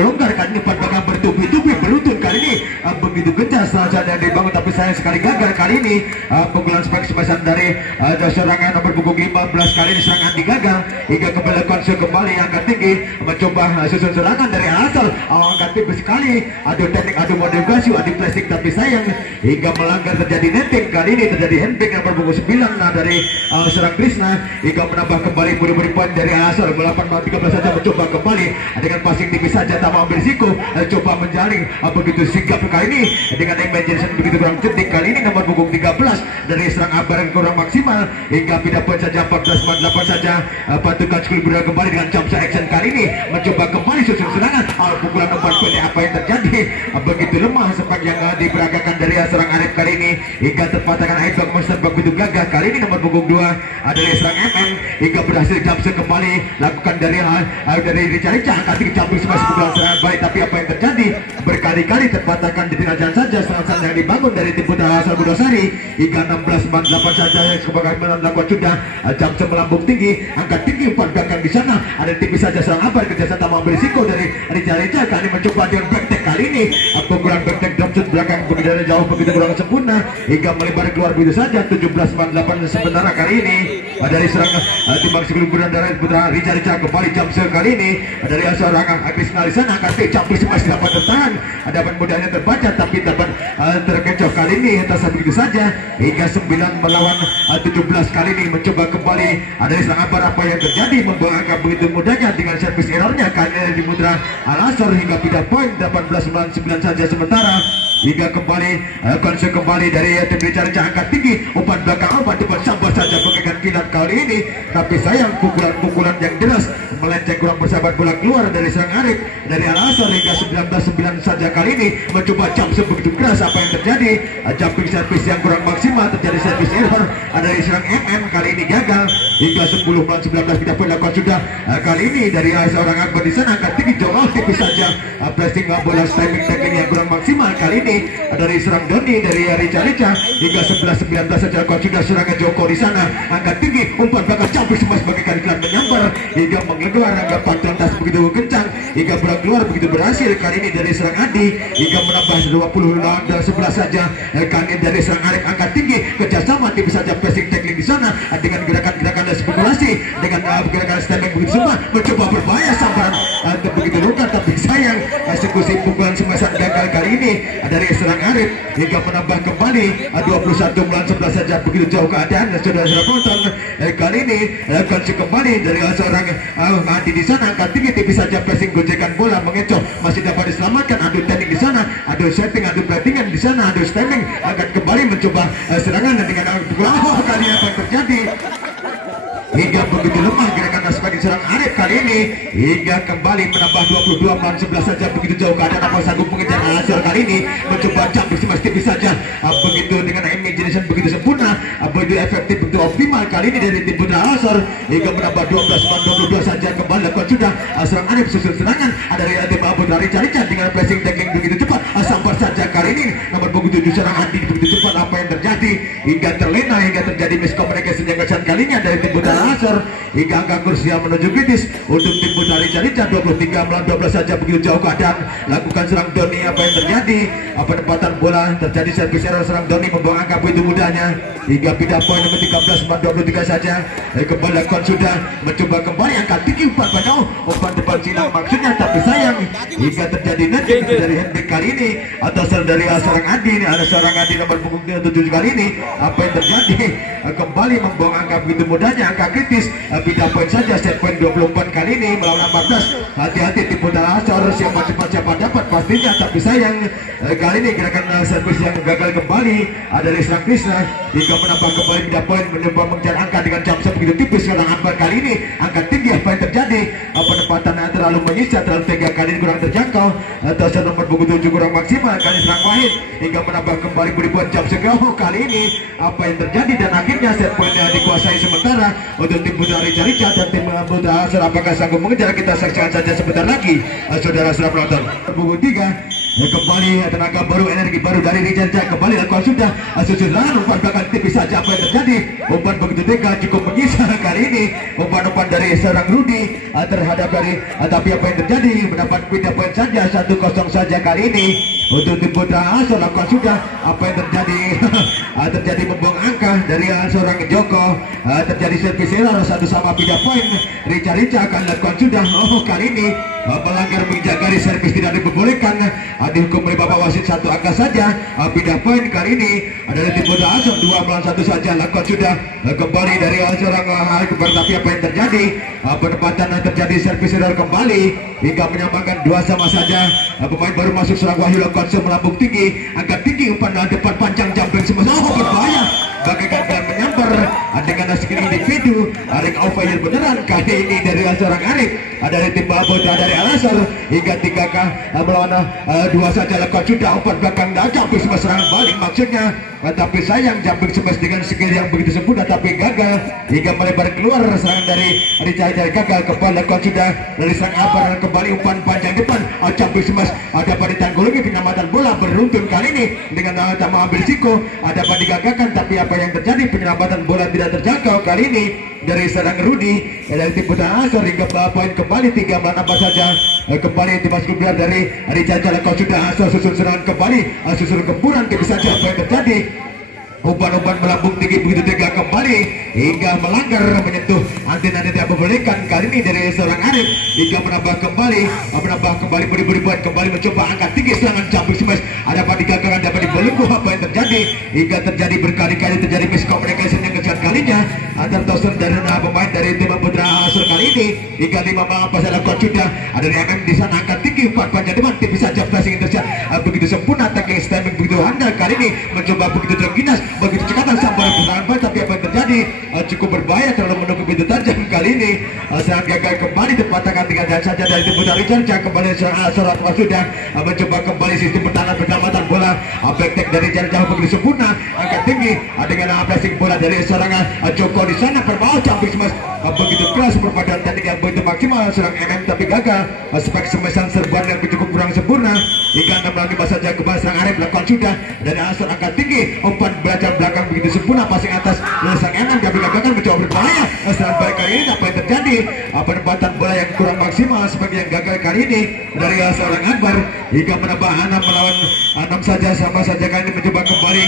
longgar kali ini umpan belakang bertubi-tubi beruntun kali ini begitu kencang saja yang dibangun tapi sayang sekali gagal kali ini pukulan spek semesan dari serangan nomor punggung 15 kali ini serangan digagal hingga kembali konsul kembali angkat tinggi mencoba susun serangan dari asal angkat tipis sekali adu teknik adu modifikasi adu klasik tapi sayang hingga melanggar terjadi netting kali ini terjadi handpick nomor punggung 9 dari serang Krishna hingga menambah kembali budi poin dari asal 8-13 saja mencoba kembali dengan passing tipis saja tak mau berisiko coba menjaring begitu sigap kali ini dengan imagination begitu kurang cantik kali ini nomor punggung 13 dari serang Abar yang kurang maksimal hingga pindah poin saja 14-8 saja patukan School Buddha kembali dengan jump action kali ini mencoba kembali susun serangan pukulan umpan pendek apa yang terjadi begitu lemah sepanjang diperagakan dari serang Arif kali ini hingga terpatahkan Aibak Monster begitu gagah kali ini nomor punggung 2 dari serang MM hingga berhasil jump kembali lakukan dari Richard angkat tinggi campur sebagai pukulan serangan baik tapi apa yang terjadi berkali-kali terpatahkan di tengah jalan saja serangan yang dibangun dari tim putra asal Budosari hingga 16-8 saja yang sebagai melakukan sudah jump melambung tinggi angkat tinggi umpan belakang di sana ada tipis saja serang Abar kerjasama tak mau berisiko dari Richard kali mencoba dengan backtack kali ini pukulan backtack drop shot belakang begitu jauh begitu kurang sempurna hingga melebar keluar begitu saja 17-8 sementara kali ini dari serang timbang sebelum dari putra Richard kembali jump kali ini dari serangan habis di sana angkat campur masih dapat tertahan dapat mudahnya terbaca tapi dapat terkecoh kali ini atas begitu saja hingga 9 melawan 17 kali ini mencoba kembali dari serang Abar apa yang terjadi membawa angka begitu mudahnya dengan servis errornya kali ini di putra Al-Asor hingga pindah poin 18-9 saja sementara hingga kembali konsul kembali dari tim Richard angkat tinggi umpan belakang umpan depan sambar saja bagaikan kilat kali ini tapi sayang pukulan yang deras melenceng kurang bersahabat bola keluar dari serang Arif dari Al-Asor hingga 19-9 saja kali ini mencoba jump begitu keras apa yang terjadi jumping service yang kurang maksimal terjadi service error dari serang MM kali ini gagal hingga 10-19 kita pun lakukan sudah kali ini dari seorang Akbar di sana angkat tinggi jauh tipis saja pressing bola timing tackling yang kurang maksimal kali ini dari serang Doni dari Richard hingga 11-19 saja lakukan sudah serangan Joko di sana angkat tinggi umpan bakal campur semua sebagai kali menyambar hingga mengeluar anggapan lantas begitu kencang hingga bola keluar begitu berhasil kali ini dari serang Adi hingga menambah 20 lawan 11 saja kali ini dari serang Arif angkat tinggi kerjasama tipis saja pressing tackling di sana dengan gerakan-gerakan dan spekulasi dengan gerakan standing begitu semua mencoba berbahaya sambaran begitu luka tapi sayang eksekusi pukulan semesan gagal kali ini dari serang Arif hingga menambah kembali 21 melawan 11 saja begitu jauh keadaan sudah penonton kali ini kunci kembali dari seorang Adi di sana angkat tinggi tipis saja pressing gojekan bola mengecoh masih dapat diselamatkan adu teknik di sana adu setting adu platingan di sana adu standing akan kembali mencoba serangan dan dengan pukulan kali apa yang terjadi hingga begitu lemah gerakan aspek serang Arif kali ini hingga kembali menambah 22 melawan 11 saja begitu jauh keadaan apa sanggup mengejar Al-Asor kali ini mencoba jump bersama tipis saja begitu dengan imagination begitu sempurna begitu efektif begitu optimal kali ini dari tim putra Al-Asor hingga menambah 12-22 saja kembali lakukan sudah serang Arif susul serangan ada dari tim putra Richard dengan pressing tackling begitu cepat sambar saja kali ini nomor begitu serang Adi begitu cepat apa yang terjadi hingga terlena hingga terjadi miscommunication yang kesan kalinya dari tim putra Al-Asor hingga angka kursial menuju kritis untuk tim putra Richard 23 melawan 12 saja begitu jauh keadaan lakukan serang Doni apa yang terjadi penempatan bola terjadi servis error serang Doni membawa angka begitu mudahnya hingga pindah poin nomor 13 melawan 23 saja kembali lakukan sudah mencoba kembali angka tinggi umpan depan silang maksudnya tapi sayang hingga terjadi netting dari handpick kali ini atau dari seorang Adi ada seorang Adi nomor punggung 7 kali ini apa yang terjadi kembali membawa angka begitu mudahnya angka kritis pindah poin saja set poin 24 kali ini melawan 14 hati-hati tim putra Al-Asor siapa cepat siapa dapat pastinya tapi sayang kali ini gerakan servis yang gagal kembali ada dari serang Krishna hingga menambah kembali pindah poin mencoba mengejar angka dengan jump shot begitu tipis seorang Akbar kali ini angka tinggi apa yang terjadi penempatan terlalu menyisa terlalu tega kali ini kurang terjangkau atau nomor punggung 7 kurang maksimal kali serang Wahid hingga menambah kembali beribuan jump shot kali ini apa yang terjadi dan akhirnya set poinnya dikuasai sementara untuk tim putra Richard dan tim putra Al-Asor apakah sanggup mengejar kita saksikan saja sebentar lagi saudara penonton punggung 3 kembali tenaga baru, energi baru dari Rijal Jaya kembali lakukan sudah serangan umpan belakang tipis saja. Apa yang terjadi, umpan begitu tega cukup menyisa kali ini umpan-umpan dari seorang Rudi terhadap dari tapi apa yang terjadi mendapat pindah poin saja 1-0 saja kali ini untuk tim Putra Asor. Lakukan sudah apa yang terjadi terjadi membuang angka dari seorang Joko, terjadi servis error 1 sama pindah poin. Rica akan lakukan sudah kali ini melanggar menginjak garis, servis tidak diperbolehkan, dihukum oleh bapak wasit 1 angka saja. Pindah poin kali ini dari tim Putra Asor 2-1 saja. Lakukan sudah kembali dari seorang tapi apa yang terjadi penempatan terjadi servis error kembali hingga menyamakan 2 sama saja. Pemain baru masuk serang Wahyu lakukan melambung tinggi, angkat tinggi umpan depan panjang jumping semua berbahaya bagaikan dia menyambar dengan skill individu. Arek Alfayir beneran kali ini dari seorang Arif dari tim Putra dari Al-Azhar hingga 3K melawan 2 saja. Lakukan sudah umpan belakang jumping semua serangan balik maksudnya, tapi sayang jumping semua dengan skill yang begitu sempurna tapi gagal hingga melebar keluar serangan dari Rijal Jaya gagal. Kembali lakukan sudah dari sang Abar kembali umpan panjang depan jumping semua dapat ditanggulangi penyelamatan bola beruntun kali ini dengan sama ambil risiko dapat digagalkan, tapi apa yang terjadi penyelamatan bola tidak terjangkau kali ini dari serang Rudi dari tim Putra Asor hingga poin kembali 3-4 saja. Kembali dimasuk biar dari Rijal Jaya lakukan sudah Asor susun serangan kembali susun gempuran tipis saja. Apa yang terjadi umpan-umpan melambung tinggi begitu tega kembali hingga melanggar menyentuh antena tidak membolehkan kali ini dari seorang Arif hingga menambah kembali beri poin kembali mencoba angkat tinggi serangan jumping smash dapat digagalkan dapat dibelenggu. Apa yang terjadi hingga terjadi berkali-kali terjadi miscommunication yang kesekian kalinya antar toser dari pemain dari tim Putra Asor kali ini hingga 5 apa saya lakukan sudah ada dari MM di sana angkat tinggi umpan panjang depan tipis saja flashing intercept begitu sempurna tackling timing begitu handal kali ini mencoba begitu terginas begitu cekatan sampai pertahanan baik, tapi apa yang terjadi cukup berbahaya terlalu menunggu pintu tajam kali ini. Serangan gagal kembali terpatahkan 3 dan saja dari tim Putra Rijal Jaya. Kembali seorang Asor sudah mencoba kembali sistem pertahanan penyelamatan bola back take dari Rijal Jaya begitu sempurna angkat tinggi dengan flashing bola dari seorang Joko di sana berbawah jumping smash begitu keras perpaduan teknik yang begitu maksimal serang MM tapi gagal spek semesan serbuan yang cukup kurang sempurna hingga 6-5 saja. Kembali serang Arif lakukan sudah dari Asor angkat tinggi umpan belajar belakang begitu sempurna passing atas dari sang MM tapi gagal mencoba berbahaya serang balik kali ini. Apa yang terjadi penempatan bola yang kurang maksimal sebagai yang gagal kali ini dari seorang Akbar hingga menambah 6 melawan 6 saja sama saja kali ini mencoba kembali.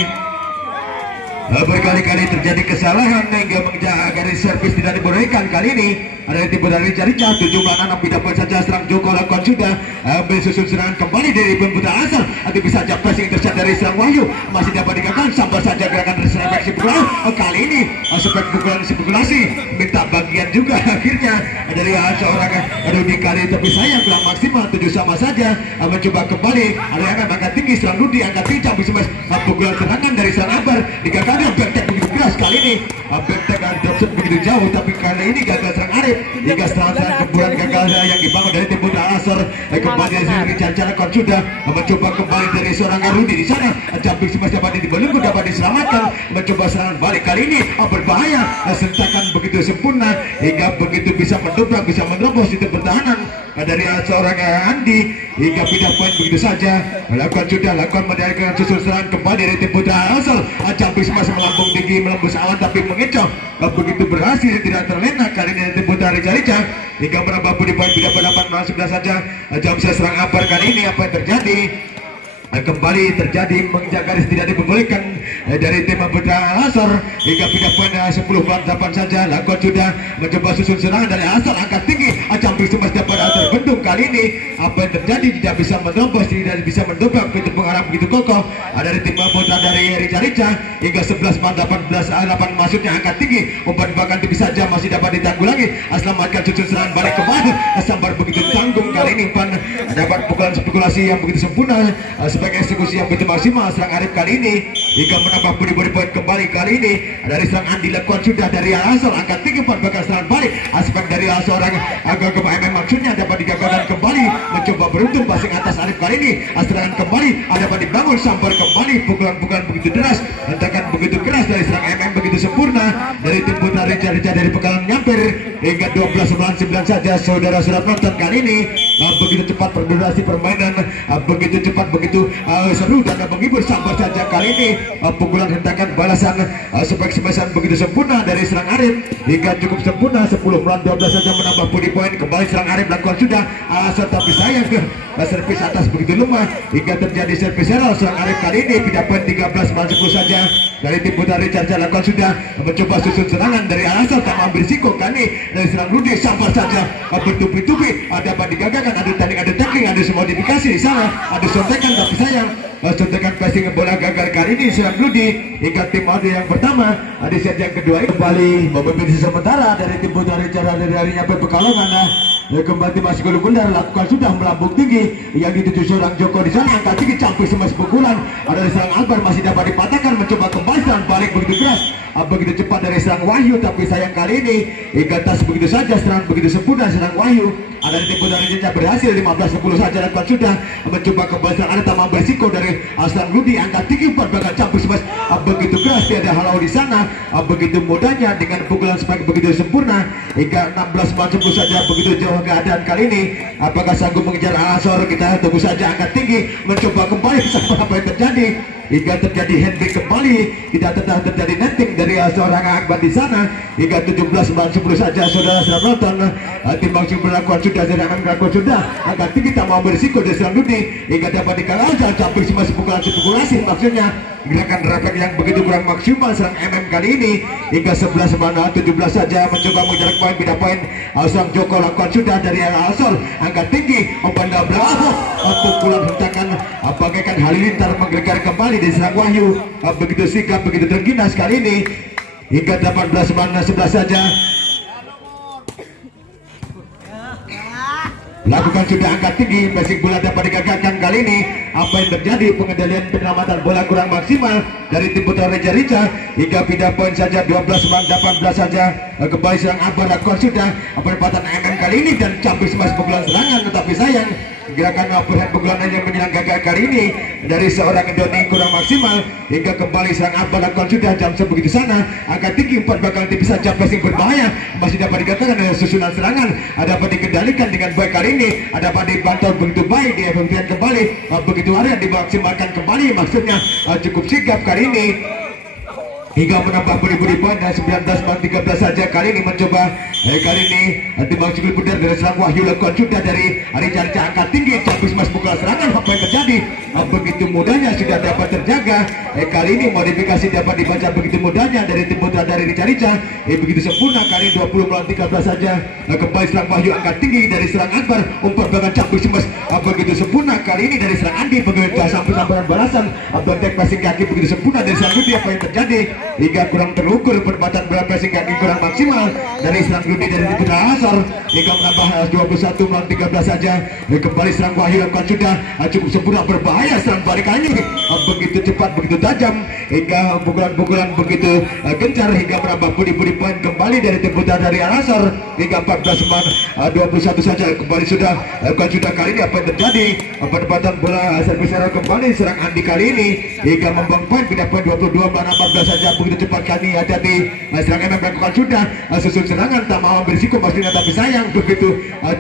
Berkali-kali terjadi kesalahan hingga menjaga garis servis tidak dibolehkan kali ini ada tim Putra Rijal Jaya 7-6 pindah poin saja. Serang Joko lakukan sudah ambil susun serangan kembali dari tim Putra Asor tapi bisa saja pressing intercept dari serang Wahyu masih dapat digagalkan sampai saja gerakan dari serang Maxi Pukulan kali ini aspek pukulan spekulasi minta bagian juga akhirnya dari seorang Rudi kali tapi sayang kurang maksimal 7 sama saja. Mencoba kembali ada yang angkat tinggi serang Rudi angkat tinggi bisa pukulan serangan dari serang Akbar digagalkan backtek begitu keras kali ini backtek dropshot begitu jauh tapi kali ini gagal serang Arif hingga serangan gempuran gagal yang dibangun dari tim Putra Asor. Kembali dari Rijal Jaya sudah mencoba kembali dari seorang Rudi di sana jumping smash dapat dibelenggu dapat diselamatkan mencoba serangan balik kali ini berbahaya sentakan begitu sempurna hingga begitu bisa mendobrak bisa menerobos itu pertahanan dari seorang Andi hingga pindah poin begitu saja. Lakukan menarikan susun serangan kembali dari tim Putra Asor jumping smash melambung tinggi melembus awan tapi mengecoh begitu berhasil tidak terlena kali ini tim Putra Rijal Jaya hingga menambah budi poin tidak dapat masuk saja. Jam serang Akbar kali ini apa yang terjadi kembali terjadi menginjak garis tidak diperbolehkan dari tim Putra Asor hingga pindah poin 10-8 saja. Lakukan sudah mencoba susun serangan dari Asor angkat tinggi jumping smash dapat terbendung kali ini apa yang terjadi tidak bisa menerobos tidak bisa mendobrak pintu pengarah begitu kokoh dari tim Putra dari Rijal Jaya hingga 11-18 masuknya angkat tinggi umpan bahkan tipis saja masih dapat ditanggulangi selamatkan susun serangan balik kembali sambar begitu tanggung kali ini umpan dapat pukulan spekulasi yang begitu sempurna sebagai eksekusi yang begitu maksimal. Serang Arif kali ini hingga menambah budi poin kembali kali ini dari serang Andi lakukan sudah dari Asor angkat tinggi umpan bakal serangan balik aspek dari seorang agak ke MM maksudnya dapat digagalkan kembali mencoba beruntung passing atas Arif kali ini serangan kembali dapat dibangun sambar kembali pukulan-pukulan begitu deras hentakan begitu keras dari serang MM begitu sempurna dari tim Putra Rijal Jaya dari pekalan nyampir hingga 12-9 saja saudara-saudara penonton kali ini. Begitu cepat berdurasi permainan, begitu cepat, begitu seru dan menghibur. Sabar saja kali ini. Pukulan hentakan balasan sebaik semasan begitu sempurna dari serang Arif hingga cukup sempurna. 10-12 saja menambah body point. Kembali serang Arif lakukan sudah alasan tapi sayang ke servis atas begitu lemah hingga terjadi servis error. Serang Arif kali ini pindah poin 13-10 saja dari tim putar Richard. Lakukan sudah mencoba susun serangan dari alasan tak ambil risiko kali dari serang Rudy. Sabar saja bertubi-tubi, ada bandi gagakan, ada tanding, ada tackling, ada modifikasi di sana, ada sontekan tapi sayang sontekan passing bola gagal kali ini serang Rudy hingga tim Aldi yang pertama di set yang kedua kembali memimpin sementara dari tim putar Richard dari nyampe Pekalongan. Kembali masih gol bundar lakukan sudah melambung tinggi yang dituju seorang Joko di sana, angkat tinggi campur semas pukulan ada di serang Akbar masih dapat dipatahkan, mencoba kembali serang balik begitu keras begitu cepat dari serang Wahyu tapi sayang kali ini hingga tas begitu saja serang begitu sempurna serang Wahyu ada di tim putar Richard berhasil 15-10 saja lakukan sudah mencoba kembali serang ada tamang berisiko dari Aslan Rudi, angkat tinggi umpan bakal campur semas begitu keras tiada halau di sana begitu mudahnya dengan pukulan spike begitu sempurna hingga 16-10 saja begitu jauh keadaan kali ini. Apakah sanggup mengejar Asor? Kita tunggu saja, angkat tinggi mencoba kembali sama apa yang terjadi hingga terjadi handbrake kembali, tidak terjadi netting dari seorang Akbar di sana hingga 17-10 saja saudara-saudara penonton. Tim Bangsi berlakuan sudah serangan berlakuan sudah angkat tinggi tak mau berisiko dari serang Rudi hingga dapat dikalahkan campur semua pukulan spekulasi maksudnya gerakan refleks yang begitu kurang maksimal serang MM kali ini hingga 11-17 saja mencoba mengejar poin pindah poin. Sang Joko lakukan sudah dari Asol angkat tinggi umpan double pukulan hentakan bagaikan halilintar menggelegar kembali di serang Wahyu begitu sigap begitu terginas kali ini hingga 18-11 saja lakukan sudah angkat tinggi basic bola dapat digagalkan kali ini. Apa yang terjadi pengendalian penyelamatan bola kurang maksimal dari tim putra Rica hingga pindah poin saja 12-18 saja kembali serang Akbar lakukan sudah penempatan MM kali ini dan campur semas pukulan serangan tetapi sayang gerakan overhead pukulan yang menyerang gagal kali ini dari seorang Doni kurang maksimal hingga kembali serang Akbar lakukan sudah jam sebegitu sana angkat tinggi umpan bakal tipis saja passing berbahaya masih dapat digagalkan dengan susunan serangan dapat dikendalikan dengan baik kali ini dapat dipantau begitu baik di efektivitas kembali begitu area dimaksimalkan kembali maksudnya cukup sigap kali ini hingga menambah beri-beri poin dan 19-13 saja kali ini mencoba kali ini tim Bangsi Bundar dari serang Wahyu lakukan sudah dari Richard angkat tinggi campur mas pukulan serangan apa yang terjadi begitu mudahnya sudah dapat terjaga kali ini modifikasi dapat dibaca begitu mudahnya dari tim putra dari Richard begitu sempurna kali 20-13 saja kembali serang Wahyu angkat tinggi dari serang Akbar umpan bakal campur semas begitu sempurna kali ini dari serang Andi begitu sampai-sampai balasan bentek passing kaki begitu sempurna dari serang Rudi apa yang terjadi hingga kurang terukur perempatan bola passing kaki kurang maksimal dari serang Rudi dari Putra Asor hingga menambah 21-13 saja kembali serang Wahyu lakukan sudah cukup sempurna berbahaya serang balik kali ini begitu cepat begitu tajam hingga pukulan-pukulan begitu gencar hingga menambah budi-budi poin kembali dari tim putra dari Asor hingga 14-21 saja kembali sudah lakukan sudah kali ini apa yang terjadi penempatan bola servis error kembali serang Andi kali ini hingga membuang poin pindah poin 22-14 saja begitu cepat kali hati-hati serang MM melakukan sudah susun serangan tak mau berisiko maksudnya tapi sayang begitu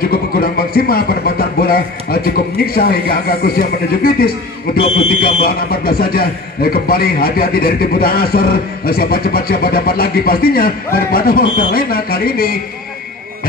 cukup kurang maksimal penempatan bola cukup menyiksa hingga angka krusial menuju kritis 23-14 saja kembali hati-hati dari tim putra Asor siapa cepat siapa dapat lagi pastinya penempatan terlena kali ini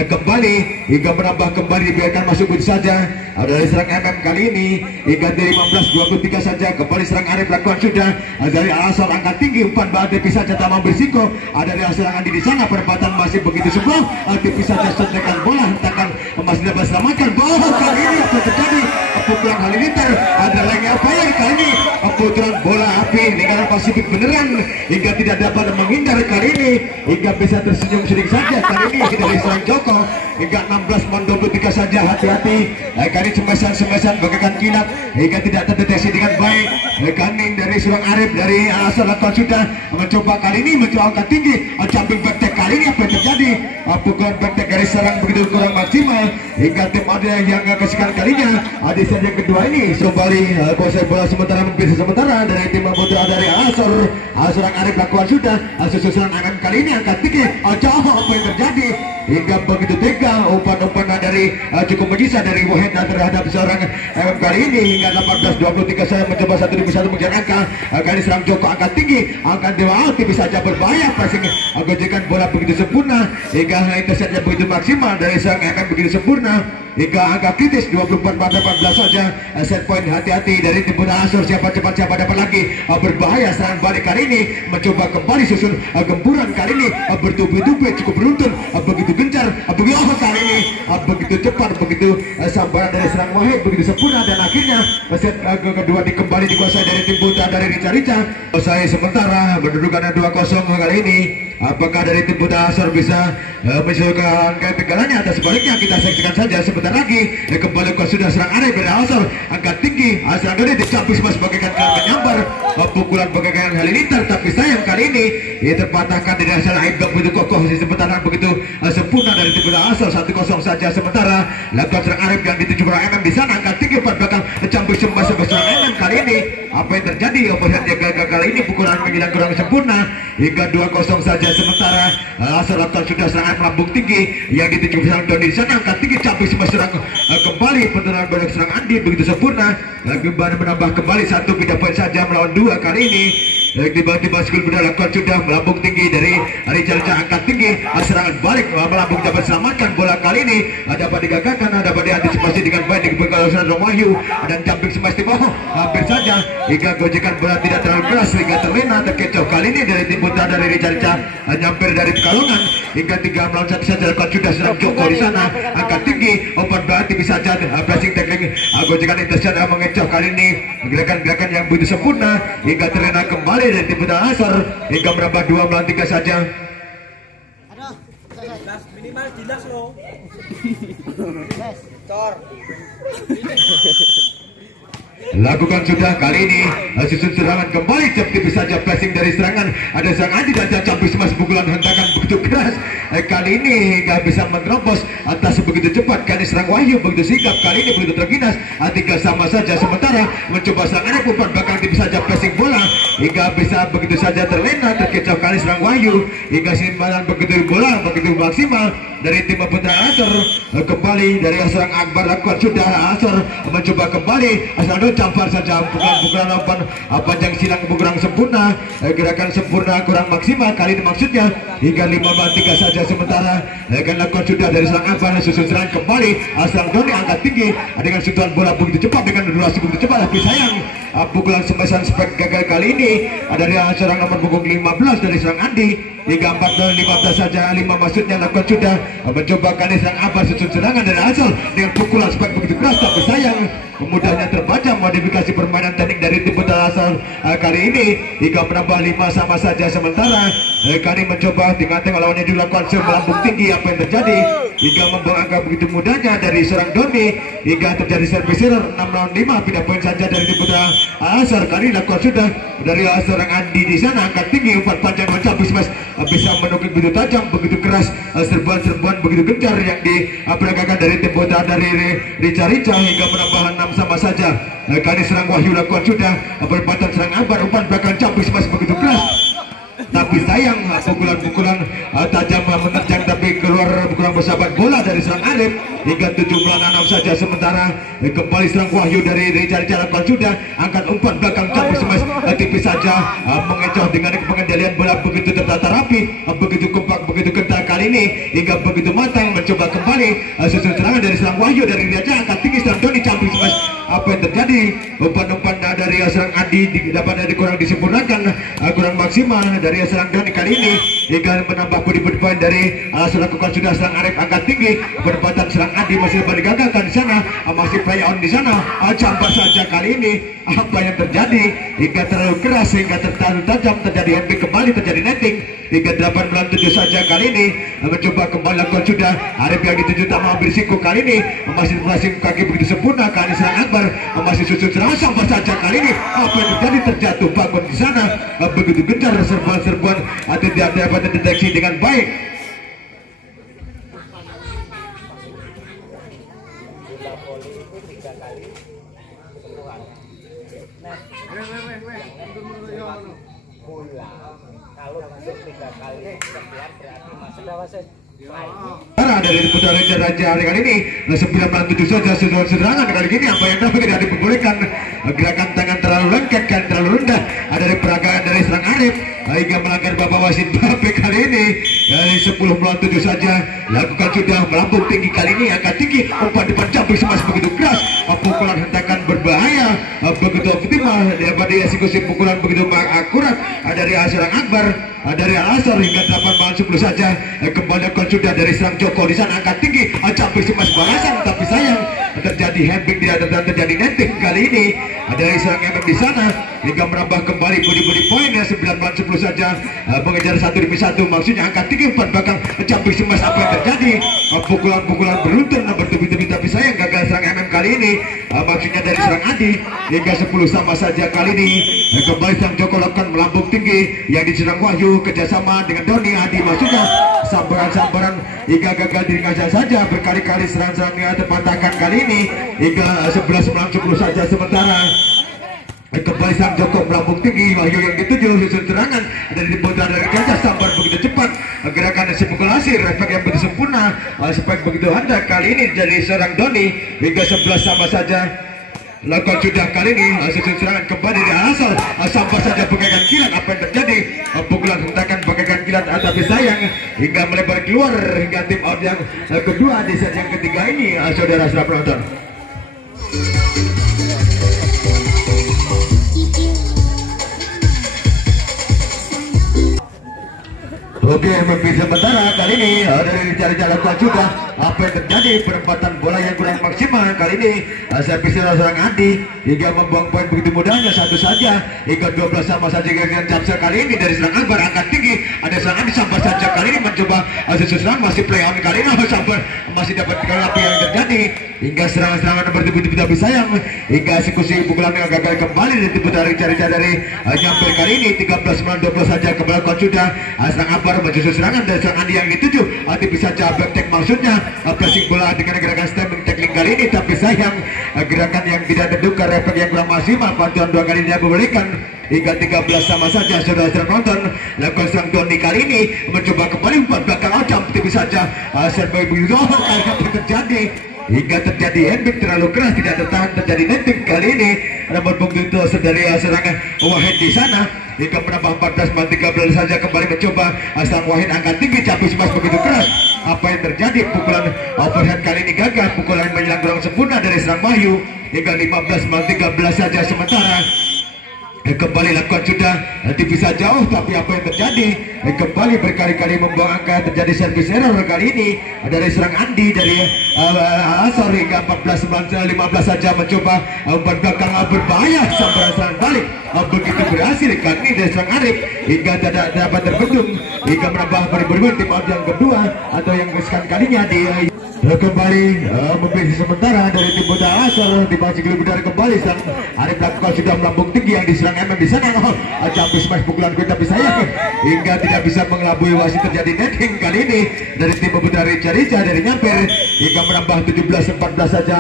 kembali hingga menambah kembali dibiarkan masuk begitu saja dari serang MM kali ini hingga dari 15-23 saja kembali serang Arif lakukan sudah dari Asal angkat tinggi umpan bahan tipis saja tak mau berisiko ada dari Asal Andi di sana penempatan masih begitu sebuah tipis saja sentekan bola hentakan masih dapat selamatkan bola kali ini apa terjadi pukulan halilintar ada lagi apa ya kali ini pukulan bola api lingkaran Pasifik beneran hingga tidak dapat menghindar kali ini hingga bisa tersenyum sedikit saja kali ini dari serang Joko hingga 16-23 saja hati-hati kali semesan bagaikan kilat hingga tidak terdeteksi dengan baik kali dari serang Arif dari Asal lakukan sudah mencoba kali ini mencoba angkat tinggi jumping back kali ini apa yang terjadi pukulan back garis serang begitu kurang maksimal hingga tim ada yang kesekian kalinya di set yang kedua ini kembali kuasai bola sementara mungkin sementara dari tim putra dari Asor. Asor Arif lakukan sudah susulan akan kali ini angkat tinggi. Jauh apa yang terjadi hingga begitu tega umpan-umpan dari cukup menyisa dari Wahenda terhadap seorang kali ini hingga 18-23 saya mencoba 1-1 mengejar angka. Kali serang Joko angkat tinggi, angkat Dewa Alti bisa saja berbahaya passing gojekan bola begitu sempurna hingga interceptnya begitu maksimal dari sang akan begitu sempurna hingga angka kritis 24-14 saja. Set point hati-hati dari tim putra Asor, siapa cepat siapa dapat lagi. Berbahaya serangan balik kali ini, mencoba kembali susun gempuran kali ini bertubi-tubi cukup beruntun begitu gencar begitu kali ini begitu cepat begitu sambaran dari serang Wahid begitu sempurna dan akhirnya set kedua dikembali dikuasai dari tim putra dari Rica. Selesai sementara berdudukan 2-0 kali ini. Apakah dari tim putra Asor bisa mensusulkan ketinggalannya atau sebaliknya kita saksikan saja sebentar lagi. Kembali ke sudah serang Arif dari Asor angkat tinggi, serang ini dicapis mas bagaikan menyambar pukulan bagaikan halilintar, tapi sayang kali ini terpatahkan dari asal Aib begitu kokoh sebentar begitu sempurna dari tim putra Asor. 1-0 saja sementara. Lakukan serang Arif yang dituju MM di sana angkat tinggi empat belakang campur sembah serang MM kali ini. Apa yang terjadi? Operasi gagal kali ini pukulan menghilang kurang sempurna hingga 2-0 saja sementara. Asor lakukan sudah serangan melambung tinggi yang dituju serang Doni di sana angkat tinggi campur sembah serang kembali penurunan banyak serang Andi begitu sempurna. Lagi menambah kembali 1 pindah poin saja melawan 2 kali ini. Tiba-tiba Skul Muda lakukan sudah melambung tinggi dari Rizal angkat tinggi, serangan balik melambung dapat selamatkan bola kali ini dapat digagalkan, dapat diantisipasi dengan baik di kepala Wahyu dan jumping smash di bawah hampir saja hingga gojekan bola tidak terlalu keras hingga terlena terkecoh kali ini dari tim putra dari Rizal nyampir dari Pekalongan hingga 3 melawan 1 saja lakukan sudah serang Joko di sana angkat tinggi umpan berarti bisa saja pressing tackling gojekan intercept mengecoh kali ini gerakan-gerakan yang begitu sempurna hingga terlena kembali dari tim putra Asor hingga menambah 2 melawan 3 saja. Minimal dilas lo. Cor. Lakukan sudah kali ini susun serangan kembali tipis saja pressing dari serangan ada serang Andi dan campur smash pukulan hentakan begitu keras kali ini nggak bisa menerobos atas begitu cepat kali serang Wahyu begitu sigap kali ini begitu terginas 3 sama saja sementara mencoba serangannya umpan belakang tipis saja pressing bola hingga bisa begitu saja terlena terkecoh kali serang Wahyu hingga simpanan begitu bola begitu maksimal dari tim putra Asor. Kembali dari serang Akbar lakukan sudah Asor mencoba kembali asal campur saja pukulan umpan panjang silang kurang sempurna gerakan sempurna kurang maksimal kali ini maksudnya hingga 5-3 saja sementara akan lakukan sudah dari serang Akbar susun serangan kembali serang Doni angkat tinggi dengan sentuhan bola begitu cepat dengan durasi begitu cepat tapi sayang pukulan semasan spek gagal kali ini dari serang nomor punggung 15 dari serang Andi hingga 14-15 saja 5 maksudnya lakukan sudah mencoba kali serang Akbar susun serangan dari Asal dengan pukulan spek begitu keras tapi sayang mudahnya terbaca modifikasi permainan teknik dari tim putra Asal kali ini hingga menambah 5 sama saja sementara kali mencoba tengah-tengah lawannya dilakukan melambung tinggi apa yang terjadi hingga membuang angka begitu mudahnya dari serang Doni hingga terjadi servis error 6 lawan 5 pindah poin saja dari tim putra Asal kali lakukan sudah dari serang Andi di sana angkat tinggi umpan panjang mencapai smash bisa menukik begitu tajam begitu keras serbuan-serbuan begitu gencar yang diperagakan dari tim putra dari Rica hingga menambah 6 sama saja. Kali serang Wahyu lakukan sudah berpatan serang Akbar umpan belakang campur smash begitu keras tapi sayang pukulan-pukulan tajam menerjang tapi keluar pukulan bersahabat bola dari serang Arif hingga 7-6 saja sementara kembali serang Wahyu dari Rica lakukan sudah angkat umpan belakang campur smash tipis saja mengecoh dengan pengendalian bola begitu tertata rapi begitu kompak begitu kental kali ini hingga begitu matang mencoba kembali susun serangan dari serang Wahyu dari Rica angkat tinggi serang Doni campur smash apa yang terjadi umpan-umpan dari serang Adi dapat kurang disempurnakan kurang maksimal dari serang Doni kali ini hingga menambah body poin dari lakukan sudah serang Arif angkat tinggi berpatan serang Adi masih dapat digagalkan di sana masih play on di sana campur saja kali ini apa yang terjadi hingga terlalu keras hingga terlalu tajam terjadi handpick kembali terjadi netting hingga 8-7 saja kali ini mencoba kembali lakukan sudah Arif yang dituju tak mau berisiko kali ini masih kaki begitu sempurna kali serang Akbar masih susun serangan sampai saja kali ini apa yang terjadi terjatuh bangun di sana begitu gencar serbuan-serbuan tidak dapat terdeteksi dengan baik jumlah voli itu 3 kali keseluruhan. Nah, bola kalau masuk 3 kali sekian berarti masuk wasit. Dari putaran raja hari kali ini 97 saja serangan kali ini apa yang dapat tidak diperbolehkan, gerakan tangan terlalu lengket kan terlalu rendah, ada dari peragaan dari serang Arif hingga melanggar bapak wasit Bape kali ini dari 10 melawan 7 saja lakukan sudah melambung tinggi kali ini angkat tinggi umpan depan campur semas begitu keras, pukulan hentakan berbahaya begitu optimal dapat dieksekusi pukulan begitu akurat dari Serang Akbar dari Al-Asar hingga 8 melawan 10 saja kembali sudah dari serang Joko di sana angkat tinggi campur semas balasan tapi sayang terjadi handbrake tidak terjadi netting kali ini dari serang MM di sana hingga merambah kembali body poinnya 9 melawan 10 saja mengejar 1-1 maksudnya angkat tinggi umpan belakang campur semas apa yang terjadi pukulan beruntun bertubi-tubi tapi sayang gagal serang MM kali ini maksudnya dari serang Adi hingga 10 sama saja kali ini kembali serang Joko lakukan melambung tinggi yang diserang Wahyu kerjasama dengan Doni Adi maksudnya sambaran hingga gagal diringkaskan saja berkali-kali serang-serangnya terpatahkan kali ini hingga 11 melawan 10 saja sementara kembali sang Joko melambung tinggi Wahyu yang dituju susun serangan dari diputar dari gajah sambar begitu cepat gerakan simulasi refleks yang begitu sempurna spek begitu handal kali ini dari serang Doni hingga 11 sama saja lakukan sudah kali ini susun serangan kembali dari asal sampai saja bagaikan kilat apa yang terjadi pukulan hentakan bagaikan kilat tapi sayang hingga melebar keluar hingga tim out yang kedua di set yang ketiga ini saudara-saudara penonton. Oke, memimpin sementara kali ini dari cari-cari lakukan sudah apa yang terjadi penempatan bola yang kurang maksimal kali ini servis seorang Adi hingga membuang poin begitu mudahnya satu saja hingga 12 sama saja dengan Japsa kali ini dari serang Akbar angkat tinggi ada serang Adi sampai saja kali ini mencoba serang masih play on kali ini sampai masih dapat apa yang terjadi hingga serangan-serangan bertubi-tubi tapi sayang hingga eksekusi pukulan yang gagal kembali dan diputar cari-cari dari nyampe kali ini 13 melawan 20 saja kembali sudah serang Akbar menyusul serangan dan serang Adi yang dituju Adi bisa jabak tek maksudnya pressing bola dengan gerakan stemming tackling kali ini tapi sayang gerakan yang tidak terduga refleks yang kurang maksimal bantuan 2 kali dia memberikan hingga 13 sama saja saudara-saudara penonton lakukan serang Doni kali ini mencoba kembali umpan belakang Ajam tapi saja serba begitu karena terjadi hingga terjadi handbrake terlalu keras tidak tertahan terjadi netting kali ini namun begitu dari serangan Wahid di sana hingga menambah 14-13 saja kembali mencoba sang Wahid angkat tinggi capis mas begitu keras apa yang terjadi pukulan overhead kali ini gagal pukulan menjelang kurang sempurna dari serang Wahyu hingga 15-13 saja sementara kembali lakukan sudah bisa jauh tapi apa yang terjadi kembali berkali-kali membuang angka terjadi servis error kali ini dari serang Andi dari Asar hingga 14-15 saja mencoba umpan belakang berbahaya sampai serang balik begitu berhasil kali ini dari serang Arif hingga tidak dapat terbendung hingga menambah beribu-ribu tim out yang kedua atau yang kesekian kalinya di kembali memilih sementara dari tim Buta Asar dipancing lebih dari kembali sang Arif lakukan sudah melambung tinggi yang diserang MM di sana campur smash pukulan kita bisa sayang hingga tidak bisa mengelabui wasit terjadi netting kali ini dari tim Buta Rica dari nyamper hingga menambah 17-14 saja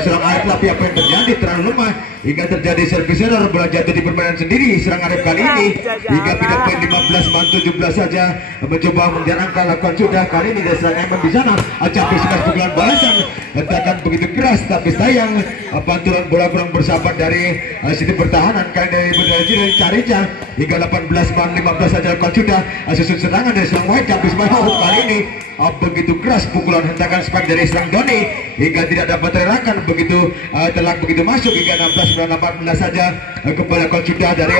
serang Arif tapi apa yang terjadi terlalu lemah hingga terjadi servis error bola jatuh di permainan sendiri serang Arif kali ini hingga pindah poin 15-17 saja mencoba mengejar angka lakukan sudah kali ini dari serang MM di sana campur smash pukulan balasan hentakan begitu keras tapi sayang pantulan bola kurang bersahabat dari sistem pertahanan kali dari Carica hingga 18-15 saja lakukan sudah susun serangan dari serang Wahid campur smash kali ini begitu keras pukulan hentakan spike dari serang Doni hingga tidak dapat terelakkan begitu telak begitu masuk hingga 16-18 saja kembali lakukan sudah dari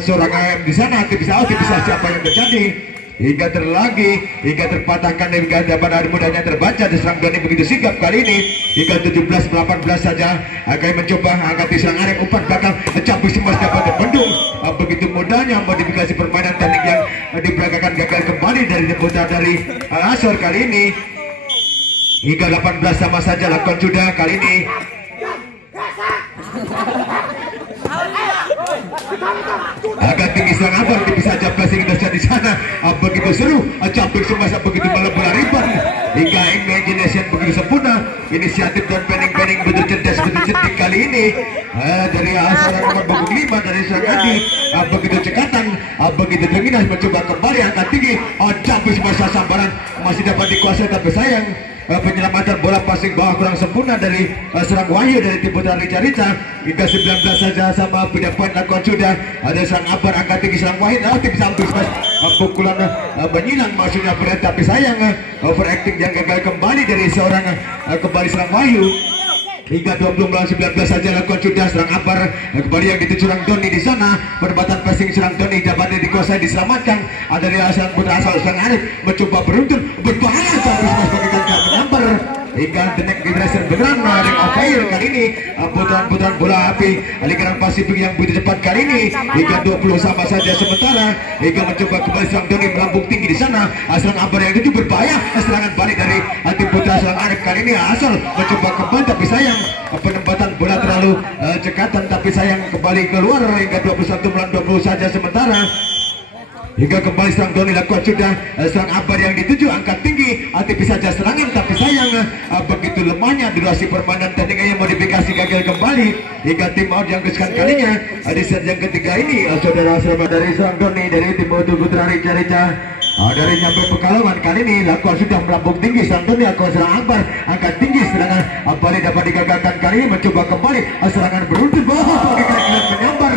seorang AM di sana bisa siapa yang terjadi hingga terlagi hingga terpatahkan hingga dapat ada mudahnya terbaca diserang Doni begitu sigap kali ini hingga 17-18 saja akan mencoba angkat diserang Arif umpan belakang campur semas dapat terbendung begitu mudahnya modifikasi permainan teknik yang diperagakan gagal kembali dari Buta dari Al-Asar kali ini hingga 18 sama saja lakukan sudah kali ini agak tinggi serang Abang bisa saja passing intercept di sana begitu seru campur semas begitu melebur ribbon hingga imagination begitu sempurna inisiatif dan penning betul cerdas betul cerdik kali ini dari seorang nomor punggung 5 dari Sang Adi. Begitu cekatan, begitu terginas mencoba kembali angkat tinggi, jabis masa sambaran masih dapat dikuasai tapi sayang penyelamatan bola passing bawah kurang sempurna dari serang Wahyu dari tim putra Rica hingga 19 saja sama beda poin lakukan sudah ada Sang Abar angkat tinggi serang Wahyu tim samping mas pukulan menyilang maksudnya berat tapi sayang overacting yang gagal kembali dari seorang kembali serang Wahyu hingga 20 melawan 19 saja lakukan sudah serang Abar kembali yang dituju serang Doni di sana perdebatan passing serang Doni dapat dikuasai diselamatkan ada dari serang putra asal Sang Arif mencoba beruntun berbahaya sampai mas bagikan menyambar hingga the next generation beneran ring of fire kali ini putaran bola api aliran Pasifik yang begitu cepat kali ini hingga 20 sama saja sementara hingga mencoba kembali serang Doni melambung tinggi di sana serang Abar yang itu berbahaya serangan balik dari tim putra serang Arif kali ini asal mencoba kembali tapi sayang penempatan bola terlalu cekatan tapi sayang kembali keluar hingga 21 melawan 20 saja sementara hingga kembali serang Doni lakukan sudah serang Abar yang dituju angkat tinggi aktif saja serangan tapi sayang begitu lemahnya durasi permainan tandingannya modifikasi gagal kembali hingga tim out yang kesekian kalinya di set yang ketiga ini saudara-saudara dari serang Doni dari tim putra Rica dari nyampe Pekalongan kali ini lakukan sudah melambung tinggi serang Doni lakukan serang Abar angkat tinggi serangan Abar dapat digagalkan kali ini mencoba kembali serangan beruntun bagi kira-kira menyambar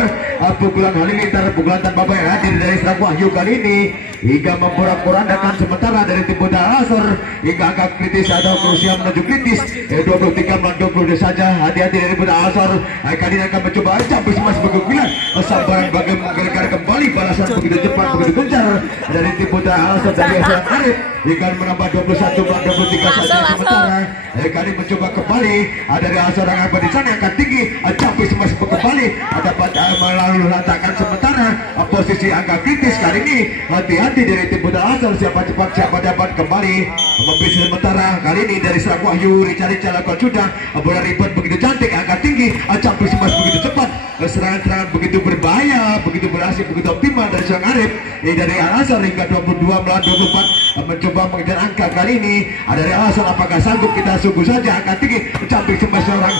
pukulan halilintar pukulan tanpa bayar hadir dari serang Wahyu kali ini hingga memporak-porandakan sementara dari tim putra Asor hingga angka kritis atau krusial menuju kritis 23 melawan 20 saja hati-hati dari putra Asor kali ini akan mencoba cabut mas begugilan sambaran bagi menggerakkan kembali balasan begitu cepat begitu gencar dari tim putra Asor dari Sang Arif hingga menambah 21 melawan 23 saja sementara kali mencoba kembali dari Asor yang ada di sana angkat tinggi cabut mas kembali dapat melalui lantakan sementara posisi angka kritis kali ini hati-hati dari tim putra Asor siapa cepat siapa dapat kembali memberi sementara kali ini dari serang Wahyu Rica lakukan sudah bola ribet begitu cantik angkat tinggi cabut mas begitu cepat serangan-serangan begitu berbahaya begitu berhasil begitu optimal dari Sang Arif dari Al-Asar hingga 22 melawan 24 mencoba mengejar angka kali ini dari Al-Asar apakah sanggup kita sungguh saja angkat tinggi cabut mas seorang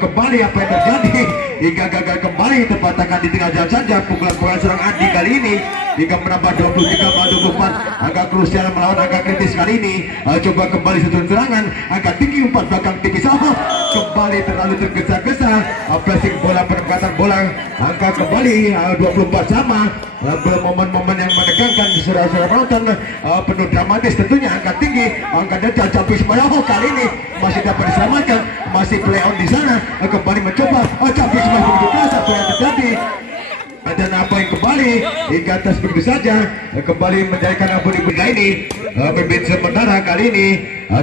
kembali apa yang terjadi hingga gagal kembali tempat akan di tengah jalan saja pukulan serang Adi kali ini hingga menambah 23 melawan 24 angka krusial melawan angka kritis kali ini coba kembali satu serangan angka tinggi umpan belakang tipis kembali terlalu tergesa-gesa pressing bola penempatan bola angka kembali 24 sama momen-momen yang menegangkan saudara-saudara penonton penuh dramatis tentunya angka tinggi angka data cabis Mayaho kali ini masih dapat diselamatkan masih play on di sana kembali mencoba cabis masih begitu keras apa yang terjadi dan apa yang kembali hingga atas begitu saja kembali menjadikan abu di benda ini pemimpin sementara kali ini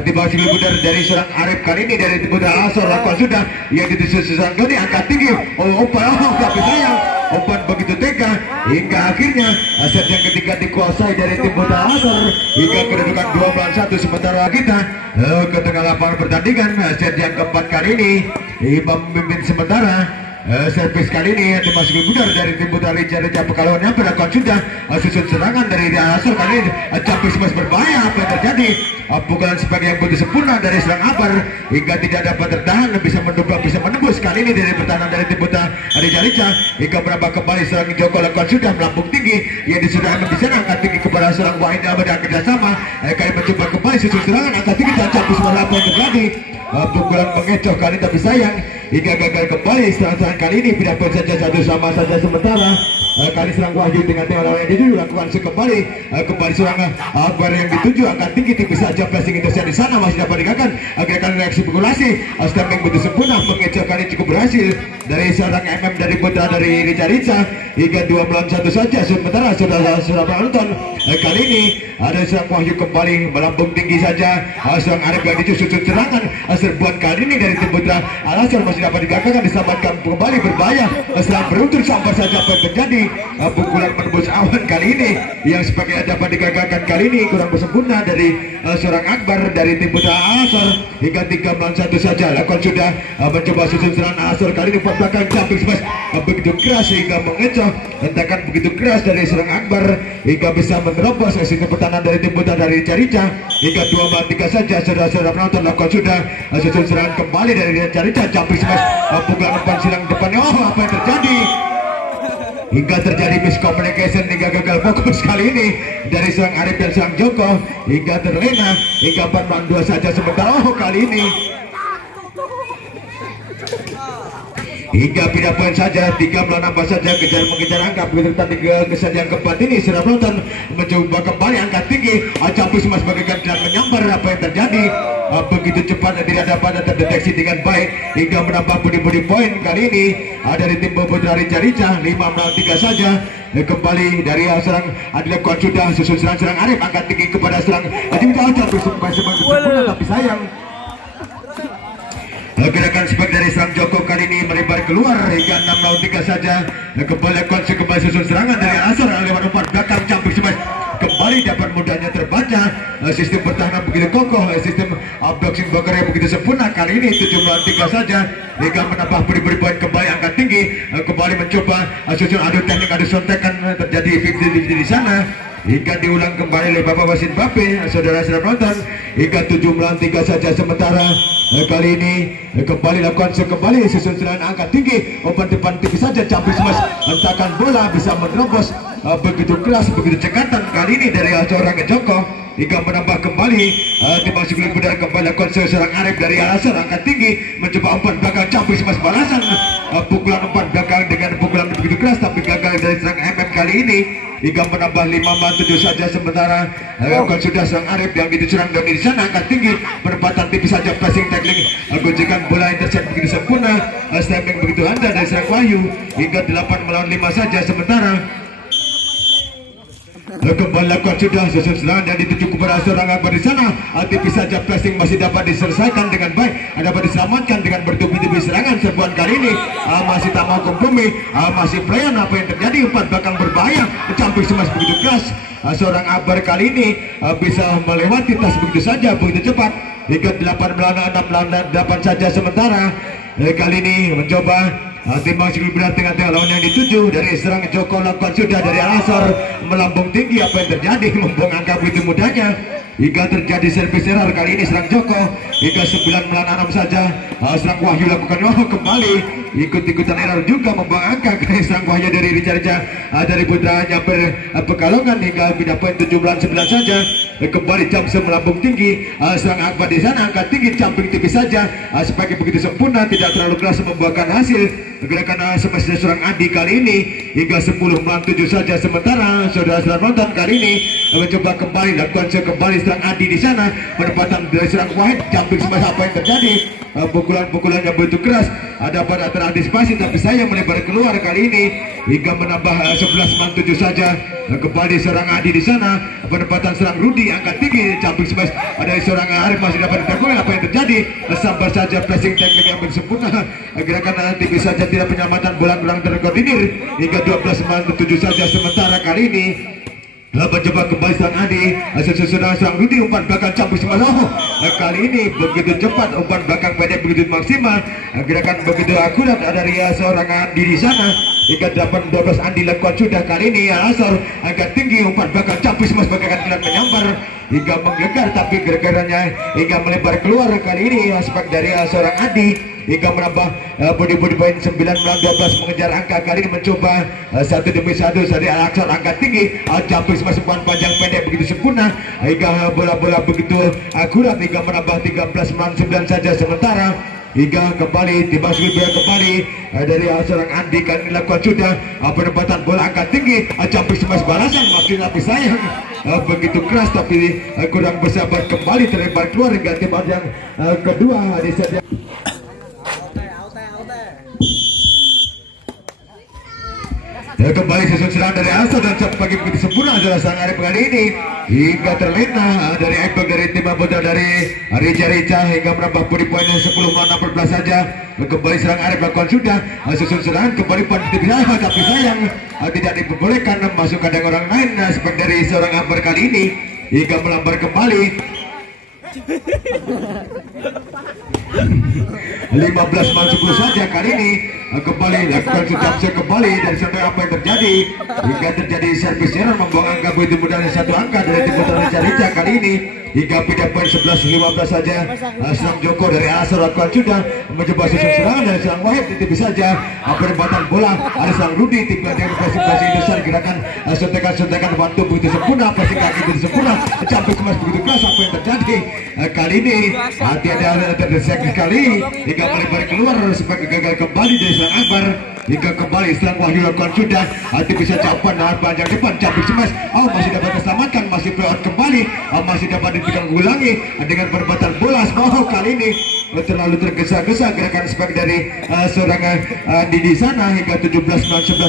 tiba Sili Budar dari serang Arif kali ini dari tim putra Asor lakukan sudah yang dituju serang Doni angkat tinggi tapi sayang umpan begitu tega hingga akhirnya set yang ketiga dikuasai dari tim putra Asor hingga kedudukan 2 melawan 1 sementara kita ke tengah lapangan pertandingan set yang keempat kali ini pemimpin sementara servis kali ini dimasuki Budar dari tim putra Rica Pekalongan yang berlakukan sudah susun serangan dari Asor kali ini cabis mas berbahaya apa yang terjadi pukulan sebagai yang begitu sempurna dari serang Abar hingga tidak dapat tertahan bisa mendobrak bisa menembus kali ini dari pertahanan dari tim putra Rica hingga menambah kembali serang Joko lakukan sudah melambung tinggi yang disudahkan di sana angkat tinggi kepada serang Wahid Abad dan kerjasama kali mencoba kembali susun serangan angkat tinggi dan cabis mas apa yang terjadi pukulan mengecoh kali tapi sayang hingga gagal kembali serangan kali ini tidak pun saja satu sama saja sementara kali serang Wahyu dengan lawan yang dituju lakukan kembali serangan Akbar yang dituju angkat tinggi tipis saja pressing intercept di sana masih dapat digagalkan gerakan reaksi spekulasi stemming begitu sempurna mengecoh kali cukup berhasil dari seorang MM dari putra dari Rica hingga 2 melawan 1 saja sementara saudara penonton kali ini ada serang Wahyu kembali melambung tinggi saja serang Arif yang dituju serangan serbuan kali ini dari tim putra Al-Asar masih dapat digagalkan diselamatkan kembali berbahaya serang beruntun sampai saja apa yang terjadi ini. Pukulan menembus awan kali ini yang sebagai dapat digagalkan kali ini kurang bersempurna dari seorang Akbar dari tim Putra Asor. Hingga 3 melawan 1 saja. Lakon sudah mencoba susun serangan Asor kali ini umpan belakang jumping smash begitu keras hingga mengecoh, hentakan begitu keras dari seorang Akbar hingga bisa menerobos sistem pertahanan dari tim Putra dari Rica. Hingga 2 melawan 3 saja. Saudara-saudara penonton, Lakon sudah susun serangan kembali dari Rica jumping smash pukulan umpan silang depannya. Oh, apa yang terjadi? Hingga terjadi miscommunication hingga gagal fokus kali ini dari seorang Arif dan seorang Joko hingga terlena hingga 4 melawan 2 saja sementara kali ini hingga pindah poin saja 3 melawan 4 saja mengejar angka begitu tadi ke set yang keempat ini sudah penonton mencoba kembali angka tinggi Campus Mas bagaikan tidak menyambar apa yang terjadi begitu cepat tidak dapat terdeteksi dengan baik hingga menambah body poin kali ini dari tim Putra Rica 5 melawan 3 saja. Kembali dari serang Adil Kuat sudah susun serang Arif angkat tinggi kepada serang Campus sempurna tapi sayang gerakan spek dari serang Joko kali ini melebar keluar hingga 6 melawan 3 saja. Kembali kembali susun serangan dari Asor lewat umpan belakang Campus kembali dapat mudahnya terbaca sistem pertahanan begitu kokoh, sistem boxing blocker yang begitu sempurna kali ini 7 melawan 3 saja hingga menambah beri poin kembali angkat tinggi kembali mencoba susun adu teknik adu sontekan terjadi 50-50 di sana hingga diulang kembali oleh Bapak Wasit Bape. Saudara-saudara penonton hingga 7 melawan 3 saja sementara kali ini kembali lakukan kembali susun serangan angkat tinggi umpan depan tinggi saja Campus Mas hentakan bola bisa menerobos begitu keras begitu cekatan kali ini dari seorang Joko hingga menambah kembali dimasuki mudah kembali lakukan seorang Arif dari Asor angkat tinggi mencoba umpan belakang Campus Mas balasan pukulan umpan belakang dengan pukulan begitu keras tapi gagal dari serang MM kali ini hingga menambah 5 melawan 7 saja sementara lakukan sudah serang Arif yang diserang dan di sana angkat tinggi penempatan tipis saja passing tackling gojekan bola intercept begitu sempurna stemming begitu anda dari serang Wahyu hingga 8 melawan 5 saja sementara kembali lakukan sudah susun serangan yang dituju kepada seorang Akbar di sana tipis saja passing masih dapat diselesaikan dengan baik dapat diselamatkan dengan bertubi-tubi serangan serbuan kali ini masih tak mau kompromi masih pelayan apa yang terjadi umpan belakang berbahaya Campus Mas begitu keras seorang Akbar kali ini bisa melewati tas begitu saja begitu cepat hingga 8 melawan 6 melawan 8 saja sementara kali ini mencoba timbang sikil berat tengah-tengah lawan yang dituju dari serang Joko lakukan sudah dari Asor melambung tinggi apa yang terjadi membuang angka begitu mudahnya hingga terjadi servis error kali ini serang Joko hingga 9 melawan 6 saja serang Wahyu lakukan kembali ikut-ikutan error juga membuang angka kali serang Wahyu dari Rica dari putranya Pekalongan hingga pindah poin 7 melawan 9 saja kembali Jamse melambung tinggi serang Akbar di sana angkat tinggi jumping tipis saja sebagai begitu sempurna tidak terlalu keras membuahkan hasil gerakan semestinya seorang Adi kali ini hingga 10 melawan 7 saja sementara saudara-saudara nonton kali ini mencoba kembali lakukan kembali serang Adi di sana penempatan dari serang Wahid jumping semasa apa yang terjadi pukulan-pukulan yang begitu keras ada pada terantisipasi tapi saya melebar keluar kali ini hingga menambah 11 melawan 7 saja kembali serang Adi di sana penempatan serang Rudi angkat tinggi jumping smash ada seorang Arif masih dapat ditemukan apa yang terjadi sabar saja pressing teknik yang bersempurna gerakan nanti bisa saja tidak penyelamatan bola kurang terkoordinir hingga 12 melawan 7 saja sementara kali ini mencoba kembali serang Adi sesudah serang Rudi umpan belakang Campus Mas kali ini begitu cepat umpan belakang pendek begitu maksimal gerakan begitu akurat dari seorang Adi di sana hingga 8-12 Andi lakukan sudah kali ini Asor agak tinggi umpan belakang Campus Mas bagaikan kilat menyambar hingga menggelegar tapi gerakannya hingga melebar keluar kali ini aspek dari seorang Adi hingga menambah body poin 9 melawan 12 mengejar angka kali ini mencoba satu demi satu dari Al-Aqsa angka tinggi Campus Mas panjang pendek begitu sempurna hingga bola-bola begitu akurat hingga menambah 13 melawan 9 saja sementara hingga kembali dimasuki bola kembali dari seorang Andi kali ini lakukan sudah penempatan bola angka tinggi Campus Mas balasan makin tapi sayang begitu keras tapi kurang bersabar kembali terlebar keluar hingga tim yang kedua di set Kembali susun serangan dari Asa dan pagi begitu sempurna adalah sang Arif kali ini hingga terlena dari Ekbek dari tim anggota dari Rica hingga menambah poin 10 melawan 14 saja. Kembali serang Arif lakukan sudah susun serangan kembali poin bisa tapi sayang tidak diperbolehkan masuk kandang orang lain seperti dari seorang Akbar kali ini hingga melambar kembali 15 mal 10 saja kali ini kembali lakukan subjektif kembali dari sampai apa yang terjadi hingga terjadi servis error membuang angka begitu mudahnya satu angka dari tim putra Rica kali ini hingga pindah poin 11-15 saja. Serang Joko dari Asar lakukan sudah mencoba susun serangan dari serang Wahid ditipis saja perempatan bola ada serang Rudi tim pelatihan pasti besar gerakan sontekan bantu begitu sempurna pasti kaki begitu sempurna campur kemas begitu keras apa yang terjadi kali ini hati-hati ada terdesak sekali hingga melebar keluar sebagai gagal kembali dari serang Akbar hingga kembali serang Wahyu lakukan sudah hati bisa capan nahan panjang depan campur semas masih dapat diselamatkan masih keluar kembali masih dapat dipegang ulangi dengan perempatan bola kali ini terlalu tergesa-gesa gerakan sebagai dari seorang di sana hingga 17-11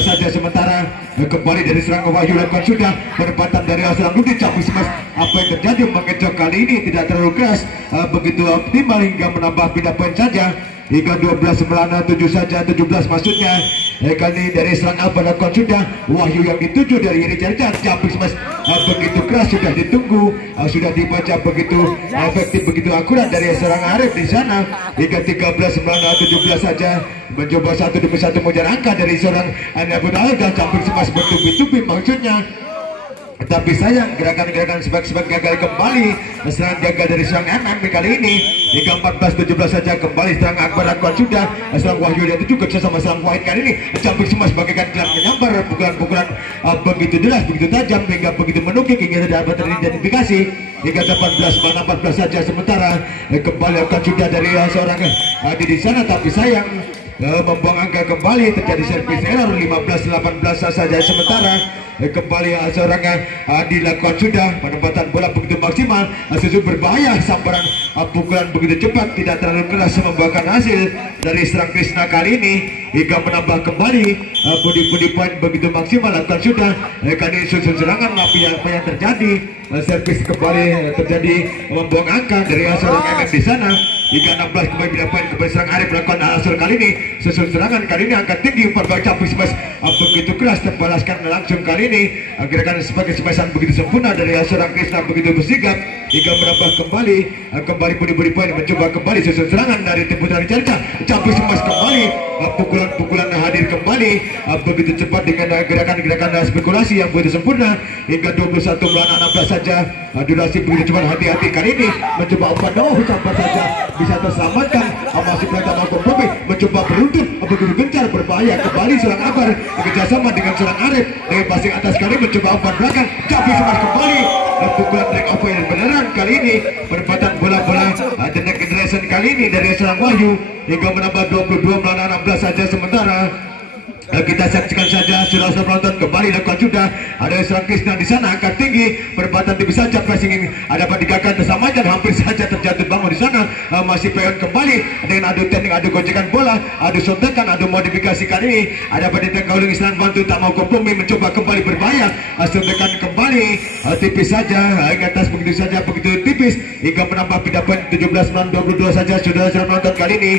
saja sementara kembali dari serang Wahyu lakukan sudah perempatan dari serang Rudi campur semas apa yang terjadi mengecoh kali ini tidak terlalu keras begitu optimal hingga menambah pindah poin saja hingga 12 melawan 7 saja 17 maksudnya kali ini dari serang Akbar lakukan sudah Wahyu yang dituju dari Rica campur semas begitu keras sudah ditunggu sudah dibaca begitu efektif begitu akurat dari serang Arif di sana hingga 13 melawan 17 saja mencoba satu demi satu mengejar angka dari seorang Abu Alga campur semas bertubi-tubi maksudnya tapi sayang gerakan-gerakan sebab gagal kembali serang gagal dari serang MM kali ini hingga 14-17 saja kembali serang Akbar lakukan sudah serang Wahyu yang itu juga sama serang Wahid kali ini campur semua sebagaikan jalan menyambar pukulan-pukulan begitu jelas begitu tajam hingga begitu menukik hingga tidak dapat teridentifikasi hingga 18-14 saja sementara kembali lakukan sudah dari seorang di sana tapi sayang membuang angka kembali terjadi servis error 15-18 saja sementara kembali seorang dilakukan sudah penempatan bola begitu maksimal susu berbahaya sambaran pukulan begitu cepat tidak terlalu keras membuahkan hasil dari serang Krishna kali ini hingga menambah kembali budi poin begitu maksimal lakukan sudah kali susun serangan apa yang terjadi servis kembali terjadi membuang angka dari seorang MM di sana hingga 16 kembali pindah poin kembali serang Arif melakukan asal kali ini susun serangan kali ini angkat tinggi umpan baca push begitu keras terbalaskan langsung kali ini gerakan sebagai semesan begitu sempurna dari seorang Krishna begitu bersigap hingga menambah kembali budi poin mencoba kembali susun serangan dari tim putra Rica campur semas kembali pukulan hadir kembali begitu cepat dengan gerakan-gerakan spekulasi yang begitu sempurna hingga 21 melawan 16 saja durasi begitu cepat hati-hati kali ini mencoba umpan sampai saja bisa terselamatkan masih perintah kompromi mencoba beruntun begitu gencar berbahaya kembali serang Akbar kerjasama dengan serang Arif dengan passing atas kali mencoba umpan belakang campur semas kembali pukulan track over yang beneran kali ini perempatan bola-bola the next generation kali ini dari serang Wahyu hingga menambah 22 melawan 16 saja sementara kita saksikan saja sudah penonton kembali lakukan sudah ada serang Krishna di sana angkat tinggi perempatan tipis saja pressing ini ada digagal bersama dan hampir saja terjatuh bangun di sana masih pegang kembali dengan adu teknik adu gojekan bola adu sontekan adu modifikasi kali ini ada pada gauling Islam bantu tak mau kompromi mencoba kembali berbahaya sontekan kembali tipis saja hingga atas begitu saja begitu tipis hingga menambah pindah poin 17-22 saja sudah penonton kali ini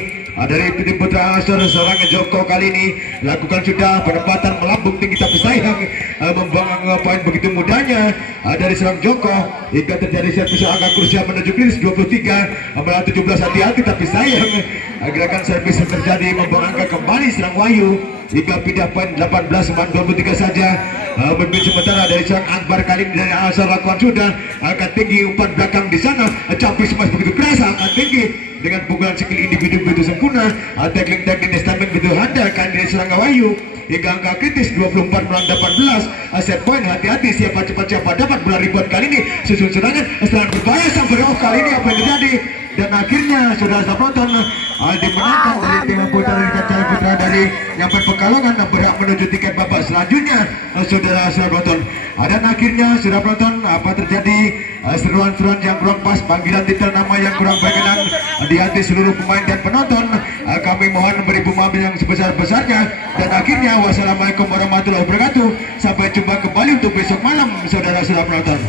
dari tim putra seorang Joko kali ini lakukan sudah penempatan melambung tinggi tapi sayang membuang poin begitu mudahnya dari serang Joko hingga terjadi servis agak krusial menuju kritis 23 melawan 17 hati-hati tapi sayang gerakan servis terjadi membuang angka kembali serang Wahyu hingga pindah poin 18 melawan 23 saja memimpin sementara dari serang Akbar kali ini dari asal lakukan sudah angkat tinggi umpan belakang di sana campur semas begitu keras angkat tinggi dengan pukulan skill individu begitu sempurna tackling statement begitu handal kan dari serang Wahyu hingga angka kritis 24 melawan 18 set point hati-hati siapa cepat siapa dapat bola ribuan kali ini susun serangan serangan berbahaya sampai kali ini apa yang terjadi dan akhirnya sudah penonton dimenangkan dari tim putra dari Nyamper Pekalongan berhak menuju tiket babak selanjutnya saudara penonton dan akhirnya sudah penonton apa terjadi seruan-seruan yang kurang pas panggilan titel nama yang kurang berkenan di hati seluruh pemain dan penonton kami mohon beri pemahaman yang sebesar-besarnya, dan akhirnya wassalamualaikum warahmatullahi wabarakatuh. Sampai jumpa kembali untuk besok malam saudara-saudara penonton.